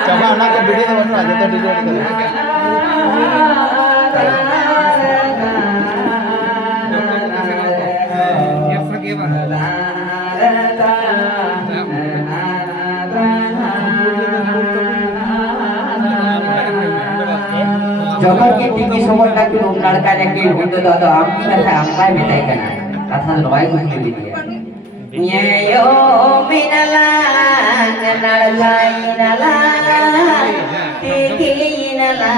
coba anak ke video teman aja tuh video di जबर के टीकी समोर टाकी रूम लड़का ने के विंडो दो आम्ही कथा आम्ही भेटाय कना कथा नवाई कुठली दिली ये यो मिनला नळगाईनला टीकीनला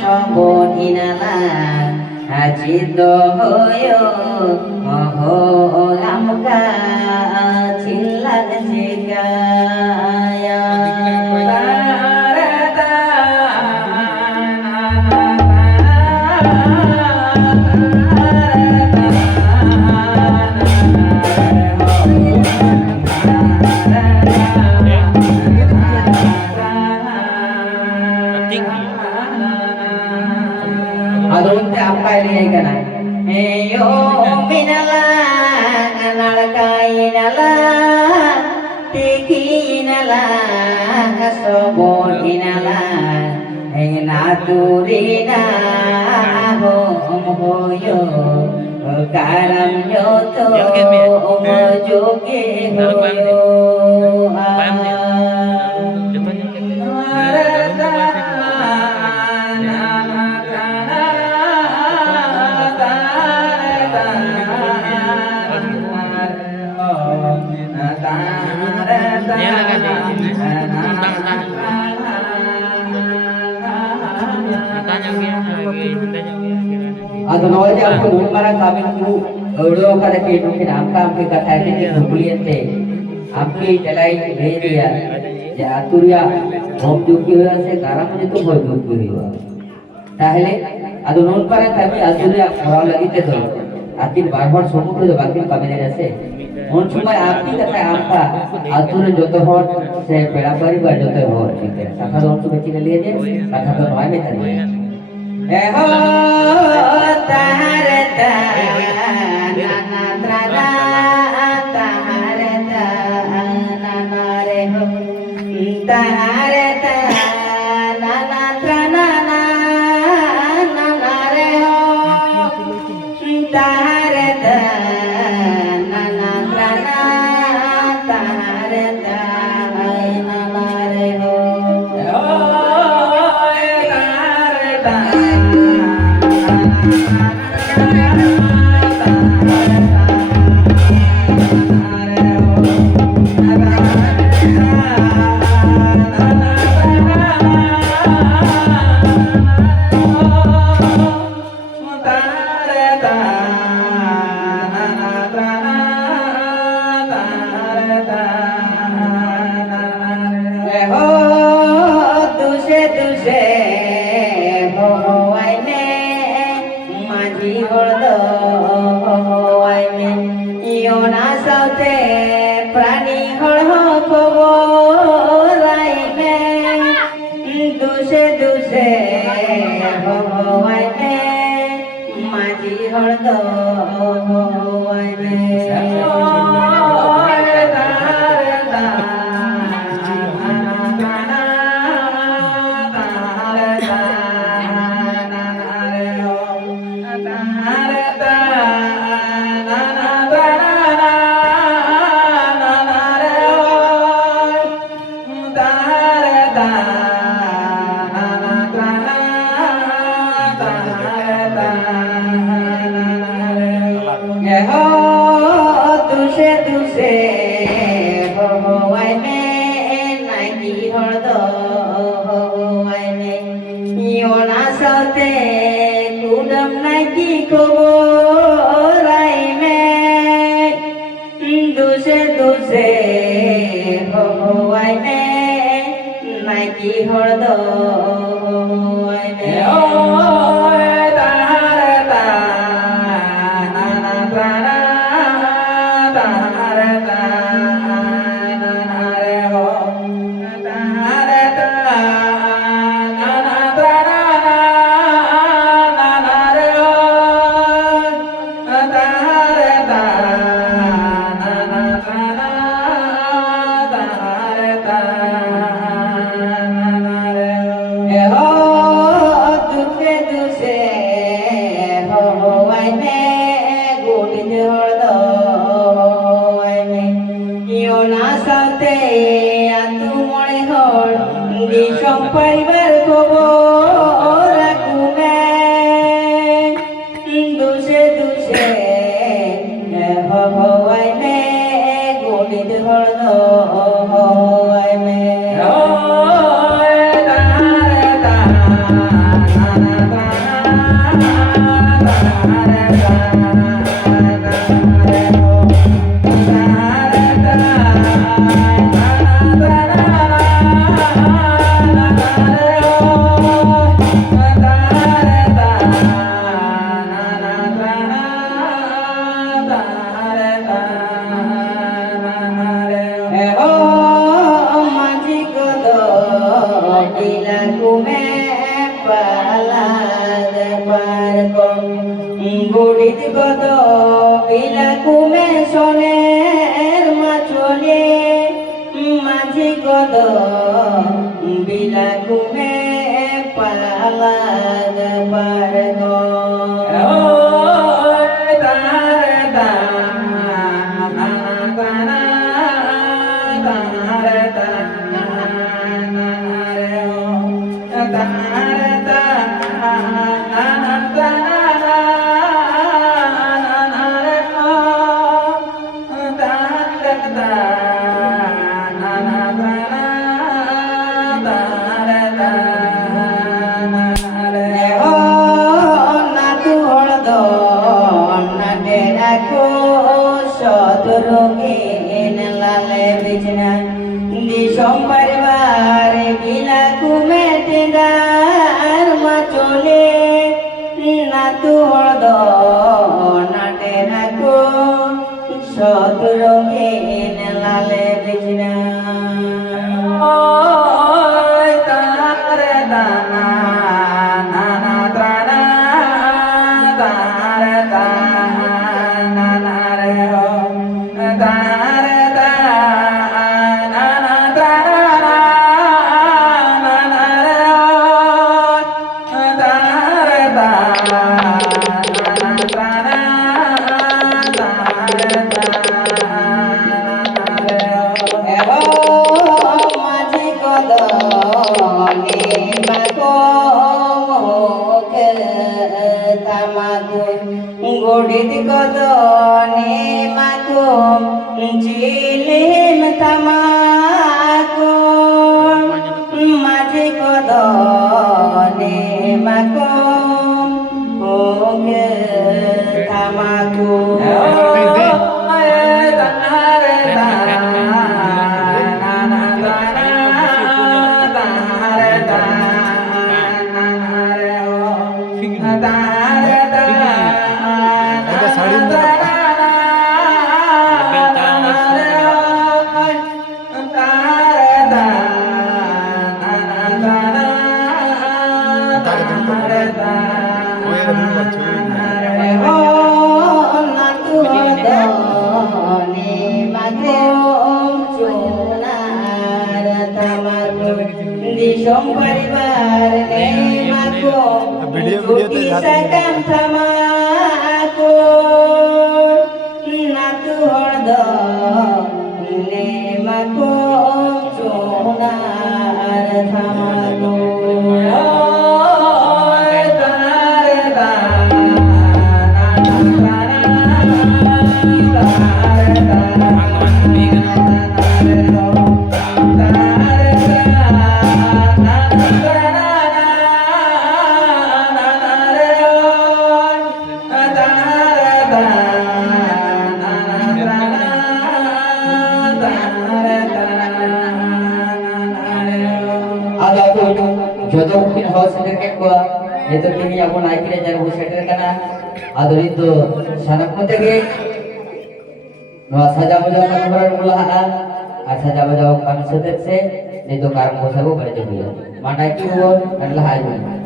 सबोनिनला आचिद होयो हो आमका चिल्ला जिगाया adonte apa ini kana yo minala nalakainala tikinala sobonina naturina hoyo karam yoto joge hoyo atau nawar aku dulu marah kami tu udah kada ke itu kita amka kata ini kuliah teh amki jalai dia ya aturia hom joki hoya se garam je to boy joki hoya তাহলে আদো নন পারে কবি aturia করা লাগিতে তো আকির বারবার সমুদ্র যে বাকি কমে যাচ্ছে কোন সময় আপনি কথা আমকা aturia যত হর সে পেড়া পরিবার যত হর ঠিক আছে কথা দন তো বেচি লিয়ে যে কথা তো নয় মে থাকে এহো তাহারতা নানা ত্রানা তাহারতা নানা রে হো তাহারতা নানা ত্রানা নানা রে হো তাহারতা নানা ত্রানা তাহারতা নানা রে হো প্রাণী হল do ai me तुसे तुसे हो आई में नाइकी हरदो हो आई में योना साथे कुडम नाइकी को राई में तुसे तुसे हो आई में नाइकी हरदो हो आई में परिवार को राखुमे दुसे दुसे हवाई में गोलिद हरदो हवाई में বুড়িত গদ বিলাকুমে সনের মাছলে মাঝি গদ বিলাকুমে পালাগ পারগ दिशम परिवार বিলাকুমে টেঙ্গার মাছলে নাতু হরদ নাটে নাকো সতরঙ্গে লালে বিজনা परिवार ने माको दुखी सकम थमाको नातु हरद ने माको चोनार थमाको jodoh mungkin haus sedekat gua itu kini aku naik ke jalan bus sedekat kana ador itu sanak mate ge no saja bajau kan mulahan saja bajau kan sedek se itu karam bosago bare jabu mana ki ho adalah ayu